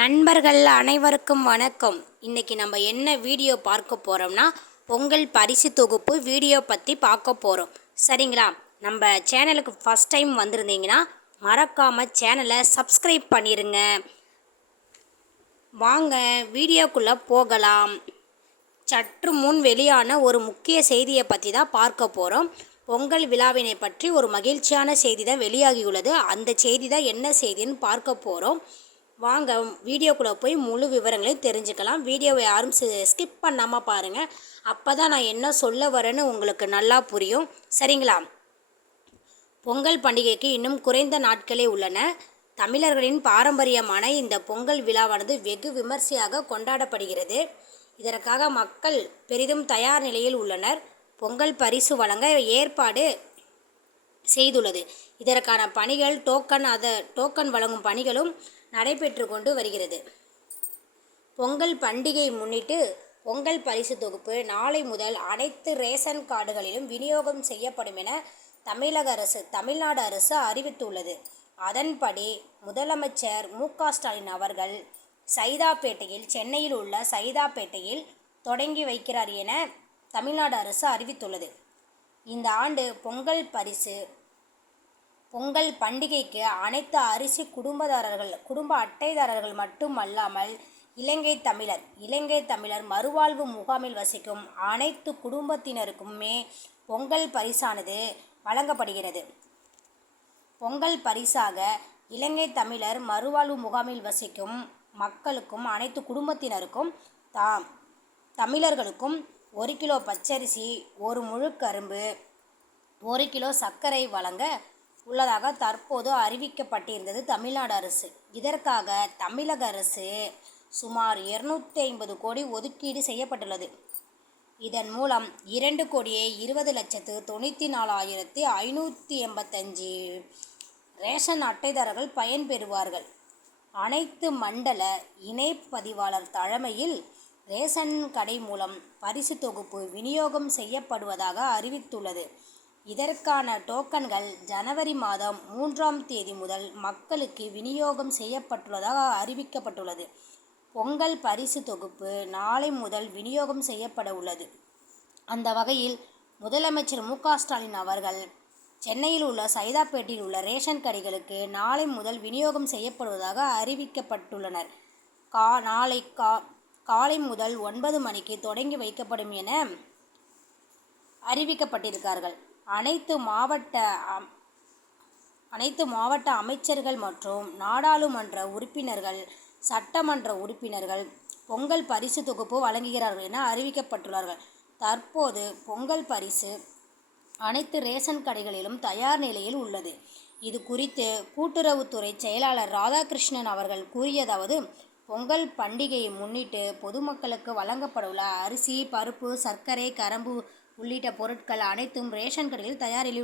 நண்பர்கள் அனைவருக்கும் வணக்கம். இன்றைக்கி நம்ம என்ன வீடியோ பார்க்க போகிறோம்னா பொங்கல் பரிசு தொகுப்பு வீடியோ பற்றி பார்க்க போகிறோம் சரிங்களா? நம்ம சேனலுக்கு ஃபஸ்ட் டைம் வந்திருந்தீங்கன்னா மறக்காமல் சேனலை சப்ஸ்கிரைப் பண்ணிடுங்க வாங்க வீடியோக்குள்ளே போகலாம். சற்று முன் வெளியான ஒரு முக்கிய செய்தியை பற்றி தான் பார்க்க போகிறோம் பொங்கல் விழாவினை பற்றி ஒரு மகிழ்ச்சியான செய்தி தான் வெளியாகியுள்ளது. அந்த செய்தி தான் என்ன செய்தின்னு பார்க்க போகிறோம் வாங்க வீடியோக்குள்ளே போய் முழு விவரங்களையும் தெரிஞ்சுக்கலாம். வீடியோவை யாரும் ஸ்கிப் பண்ணாமல் பாருங்கள் அப்போ தான் நான் என்ன சொல்ல வரேன்னு உங்களுக்கு நல்லா புரியும். சரிங்களா? பொங்கல் பண்டிகைக்கு இன்னும் குறைந்த நாட்களே உள்ளன. தமிழர்களின் பாரம்பரியமான இந்த பொங்கல் விழாவானது வெகு விமர்சையாக கொண்டாடப்படுகிறது. இதற்காக மக்கள் பெரிதும் தயார் நிலையில் உள்ளனர். பொங்கல் பரிசு வழங்க ஏற்பாடு செய்துள்ளது. இதற்கான பணிகள் டோக்கன் அத டோக்கன் வழங்கும் பணிகளும் நடைபெற்று கொண்டு வருகிறது. பொங்கல் பண்டிகை முன்னிட்டு பொங்கல் பரிசு தொகுப்பு நாளை முதல் அனைத்து ரேஷன் கார்டுகளிலும் விநியோகம் செய்யப்படும் என தமிழக அரசு தமிழ்நாடு அரசு அறிவித்துள்ளது. அதன்படி முதலமைச்சர் மு. ஸ்டாலின் அவர்கள் சைதாப்பேட்டையில் சென்னையில் உள்ள சைதாப்பேட்டையில் தொடங்கி வைக்கிறார் என தமிழ்நாடு அரசு அறிவித்துள்ளது. இந்த ஆண்டு பொங்கல் பரிசு பொங்கல் பண்டிகைக்கு அனைத்து அரிசி குடும்பதாரர்கள் குடும்ப அட்டைதாரர்கள் மட்டுமல்லாமல் இலங்கை தமிழர் இலங்கை தமிழர் மறுவாழ்வு முகாமில் வசிக்கும் அனைத்து குடும்பத்தினருக்குமே பொங்கல் பரிசானது வழங்கப்படுகிறது. பொங்கல் பரிசாக இலங்கை தமிழர் மறுவாழ்வு முகாமில் வசிக்கும் மக்களுக்கும் அனைத்து குடும்பத்தினருக்கும் தாம் தமிழர்களுக்கும் ஒரு கிலோ பச்சரிசி ஒரு முழு கரும்பு ஒரு கிலோ சர்க்கரை வழங்க உள்ளதாக தற்போது அறிவிக்கப்பட்டிருந்தது தமிழ்நாடு அரசு. இதற்காக தமிழக அரசு சுமார் இருநூற்றி ஐம்பது கோடி ஒதுக்கீடு செய்யப்பட்டுள்ளது. இதன் மூலம் இரண்டு கோடியே இருபது லட்சத்து தொண்ணூற்றி நாலாயிரத்தி ஐநூற்றி எண்பத்தஞ்சு ரேஷன் அட்டைதாரர்கள் பயன்பெறுவார்கள் அனைத்து மண்டல இணைப்பதிவாளர் தலைமையில் ரேஷன் கடை மூலம் பரிசு தொகுப்பு விநியோகம் செய்யப்படுவதாக அறிவித்துள்ளது. இதற்கான டோக்கன்கள் ஜனவரி மாதம் மூன்றாம் தேதி முதல் மக்களுக்கு விநியோகம் செய்யப்பட்டுள்ளதாக அறிவிக்கப்பட்டுள்ளது. பொங்கல் பரிசு தொகுப்பு நாளை முதல் விநியோகம் செய்யப்பட உள்ளது. அந்த வகையில் முதலமைச்சர் மு ஸ்டாலின் அவர்கள் சென்னையில் உள்ள சைதாப்பேட்டையில் உள்ள ரேஷன் கடைகளுக்கு நாளை முதல் விநியோகம் செய்யப்படுவதாக அறிவிக்கப்பட்டுள்ளனர். கா நாளை கா காலை முதல் ஒன்பது மணிக்கு தொடங்கி வைக்கப்படும் என அறிவிக்கப்பட்டிருக்கார்கள். அனைத்து மாவட்ட அனைத்து மாவட்ட அமைச்சர்கள் மற்றும் நாடாளுமன்ற உறுப்பினர்கள் சட்டமன்ற உறுப்பினர்கள் பொங்கல் பரிசு தொகுப்பு வழங்குகிறார்கள் என அறிவிக்கப்பட்டுள்ளார்கள் தற்போது பொங்கல் பரிசு அனைத்து ரேஷன் கடைகளிலும் தயார் நிலையில் உள்ளது. இது குறித்து கூட்டுறவுத்துறை செயலாளர் ராதாகிருஷ்ணன் அவர்கள் கூறியதாவது பொங்கல் பண்டிகையை முன்னிட்டு பொதுமக்களுக்கு வழங்கப்படவுள்ள அரிசி பருப்பு சர்க்கரை கரும்பு உள்ளிட்ட பொருட்கள் அனைத்தும் ரேஷன் கடையில் தயாரில்